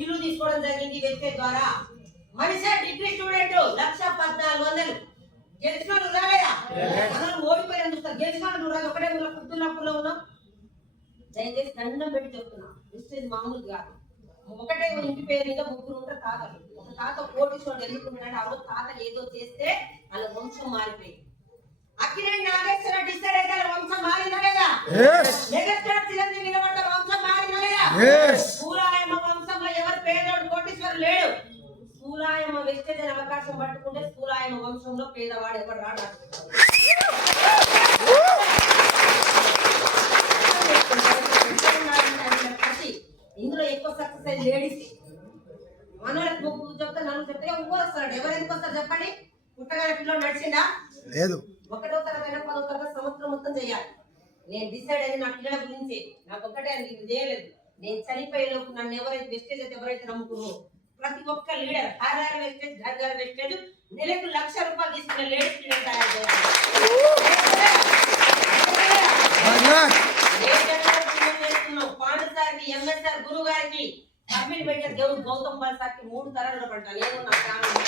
ఇల్లు తీసుకోవడం జరిగింది వ్యక్తి ద్వారా. మనిషి డిగ్రీ స్టూడెంట్ 1,14,00,000 గెలిచినాడు రాలేదా? మనం ఓడిపోయినందుకు గెలిచినాడు రాదు. ఒకటే ఊళ్ళో కుద్దులప్పులో ఉన్నాం. దయచేసి దండం పెట్టి చెప్తున్నా, మిస్టేజ్ మామూలు కాదు. ఒకటే ఇంటి పేరు మీద ముగ్గురు ఉంటారు తాతలు. ఒక తాత కోటీశ్వరుడు ఎందుకుంటున్నాడు, ఆ తాత ఏదో చేస్తే వాళ్ళ వంశం మారిపోయింది. అక్కినేని నాగేశ్వర డిసైడ్ అయితే వంశం మారిందా లేదా? మెగాస్టార్ చిరంజీవి నిలబడ్డ వంశం మారిందా లేదా? పూలాయమ్మ వంశంలో ఎవరు పేదవాడు కోటీశ్వరుడు లేడు. పూలాయమ్మ వెస్టేజ్ అనే అవకాశం పట్టుకుంటే పూలాయమ్మ వంశంలో పేదవాడు ఎవరు రాడు. ఇందులో ఎక్కువ సక్సెస్ అయ్యి లేడీస్ మనోళ్ళకి ముగ్గురు చెప్తా, నలుగురు చెప్తే ఇంకో వస్తాడు. ఎవరు ఎందుకు వస్తారు చెప్పండి? పుట్టగానే పిల్లలు నడిచిందా? లేదు. 1వ తరగతి 10వ తరగతి సంవత్సరం మొత్తం చేయాలి. నేను డిసైడ్ అయింది నా పిల్లల గురించి. నాకు ఒకటే ఇది చేయలేదు. నేను చనిపోయేలోపు నన్ను ఎవరైతే వెస్టేజ్ అయితే ఎవరైతే నమ్ముకున్నారో ప్రతి ఒక్క లీడర్ ఆర్ఆర్ వెస్టేజ్ గారు వెస్టేజ్ నెలకు ₹1,00,000 తీసుకున్న లేడీస్ లీడర్ తయారు చేయాలి. పాండుసారికి, ఎంఎస్ఆర్ గురువు గారికి, కమ్మిడి పెట్టే దేవుడు గౌతమ్ బాల్ సార్కి 3 తరాలు పడ్డా. నేను నా ఫ్యామిలీ